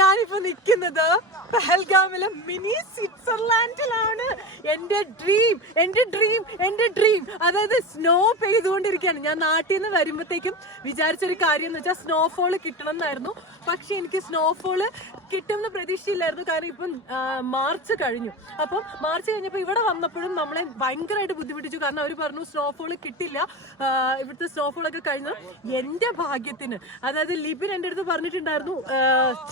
ഞാനിപ്പോ നിൽക്കുന്നത് പെഹൽഗാമിലെ മിനി സ്വിറ്റ്സർലാൻഡിലാണ്. എന്റെ ഡ്രീം അതായത് സ്നോ പെയ്തുകൊണ്ടിരിക്കുകയാണ്. ഞാൻ നാട്ടിൽ നിന്ന് വരുമ്പോഴത്തേക്കും വിചാരിച്ചൊരു കാര്യം എന്ന് വെച്ചാൽ സ്നോഫോൾ കിട്ടണം എന്നായിരുന്നു. പക്ഷെ എനിക്ക് സ്നോഫോൾ കിട്ടുമെന്ന് പ്രതീക്ഷയില്ലായിരുന്നു. കാരണം ഇപ്പം മാർച്ച് കഴിഞ്ഞു. അപ്പം മാർച്ച് കഴിഞ്ഞപ്പോൾ ഇവിടെ വന്നപ്പോഴും നമ്മളെ ഭയങ്കരമായിട്ട് ബുദ്ധിമുട്ടിച്ചു. കാരണം അവർ പറഞ്ഞു സ്നോഫോൾ കിട്ടില്ല, ഇവിടുത്തെ സ്നോഫോളൊക്കെ കഴിഞ്ഞു. എന്റെ ഭാഗ്യത്തിന്, അതായത് ലിബിൻ എന്റെ അടുത്ത് പറഞ്ഞിട്ടുണ്ടായിരുന്നു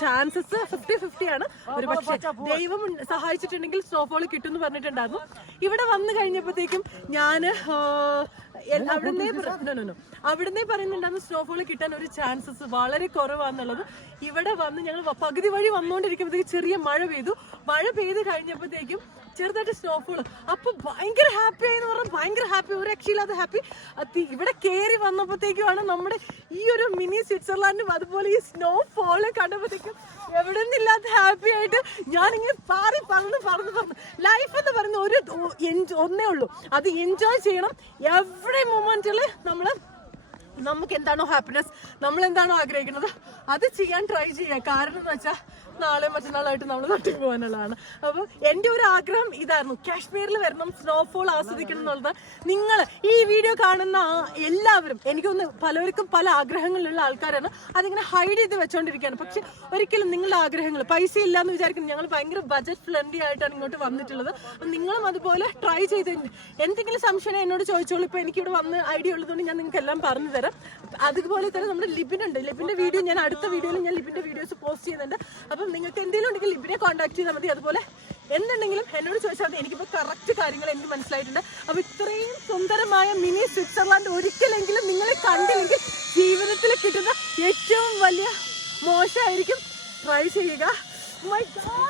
ചാൻസസ് 50-50 ആണ്, ഒരു പക്ഷേ ദൈവം സഹായിച്ചിട്ടുണ്ടെങ്കിൽ സ്നോഫോൾ കിട്ടും എന്ന് പറഞ്ഞിട്ടുണ്ടായിരുന്നു. ഇവിടെ വന്നു കഴിഞ്ഞപ്പോഴത്തേക്കും ഞാന് അവിടുന്ന് പറയുന്നുണ്ടായിരുന്നു സ്നോഫോൾ കിട്ടാൻ ഒരു ചാൻസസ് വളരെ കുറവാന്നുള്ളത്. ഇവിടെ വന്ന് ഞങ്ങൾ പകുതി വഴി വന്നുകൊണ്ടിരിക്കുമ്പോഴത്തേക്കും ചെറിയ മഴ പെയ്ത് കഴിഞ്ഞപ്പോഴത്തേക്കും ചെറുതായിട്ട് സ്നോഫോൾ. അപ്പൊ ഭയങ്കര ഹാപ്പി ആയി എന്ന് പറഞ്ഞാൽ ഭയങ്കര ഹാപ്പി, ഒരു രക്ഷയില്ലാതെ ഹാപ്പി. ഇവിടെ കയറി വന്നപ്പോഴത്തേക്കുമാണ് നമ്മുടെ ഈ ഒരു മിനി സ്വിറ്റ്സർലാൻഡും അതുപോലെ ഈ സ്നോഫോള് കണ്ടപ്പോഴത്തേക്കും എവിടെ നിന്നില്ലാത്ത ഹാപ്പി ആയിട്ട് ഞാനിങ്ങനെ പറന്ന് ലൈഫ് എന്ന് പറയുന്ന ഒന്നേ ഉള്ളൂ, അത് എൻജോയ് ചെയ്യണം. എവറി മൊമെന്റിൽ നമുക്ക് എന്താണോ ഹാപ്പിനെസ്, നമ്മൾ എന്താണോ ആഗ്രഹിക്കുന്നത് അത് ചെയ്യാൻ ട്രൈ ചെയ്യാം. കാരണം എന്ന് വെച്ചാൽ നാളെ മറ്റന്നാളായിട്ട് നമ്മൾ നാട്ടിൽ പോകാനുള്ളതാണ്. അപ്പോൾ എൻ്റെ ഒരു ആഗ്രഹം ഇതായിരുന്നു, കാശ്മീരിൽ വരണം, സ്നോഫോൾ ആസ്വദിക്കണം എന്നുള്ളത്. നിങ്ങൾ ഈ വീഡിയോ കാണുന്ന എല്ലാവരും, എനിക്കൊന്ന് പലർക്കും പല ആഗ്രഹങ്ങളിലുള്ള ആൾക്കാരാണ്, അതിങ്ങനെ ഹൈഡ് ചെയ്ത് വെച്ചോണ്ടിരിക്കുകയാണ്. പക്ഷെ ഒരിക്കലും നിങ്ങളുടെ ആഗ്രഹങ്ങൾ, പൈസ ഇല്ലാന്ന് വിചാരിക്കുന്നു, ഞങ്ങൾ ഭയങ്കര ബജറ്റ് ഫ്രണ്ട്ലി ആയിട്ടാണ് ഇങ്ങോട്ട് വന്നിട്ടുള്ളത്. അപ്പം നിങ്ങളും അതുപോലെ ട്രൈ ചെയ്ത് എന്തെങ്കിലും സംശയം എന്നോട് ചോദിച്ചോളൂ. ഇപ്പോൾ എനിക്കിവിടെ വന്ന് ഐഡിയ ഉള്ളതുകൊണ്ട് ഞാൻ നിങ്ങൾക്ക് എല്ലാം പറഞ്ഞു തരാം. അതുപോലെ തന്നെ നമ്മുടെ ലിബിനുണ്ട്, ലിബിന്റെ വീഡിയോ ഞാൻ അടുത്ത വീഡിയോയിൽ ഞാൻ ലിബിന്റെ വീഡിയോസ് പോസ്റ്റ് ചെയ്യുന്നുണ്ട്. അപ്പം നിങ്ങൾക്ക് എന്തെങ്കിലും ഉണ്ടെങ്കിൽ ലിബിനെ കോൺടാക്ട് ചെയ്താൽ മതി. അതുപോലെ എന്തുണ്ടെങ്കിലും എന്നോട് ചോദിച്ചാൽ മതി, എനിക്കിപ്പോൾ കറക്റ്റ് കാര്യങ്ങൾ എനിക്ക് മനസ്സിലായിട്ടുണ്ട്. അപ്പോൾ ഇത്രയും സുന്ദരമായ മിനി സ്വിറ്റ്സർലാൻഡ് ഒരിക്കലെങ്കിലും നിങ്ങൾ കണ്ടില്ലെങ്കിൽ ജീവിതത്തിൽ കിട്ടുന്ന ഏറ്റവും വലിയ മോശമായിരിക്കും. ട്രൈ ചെയ്യുക. My God.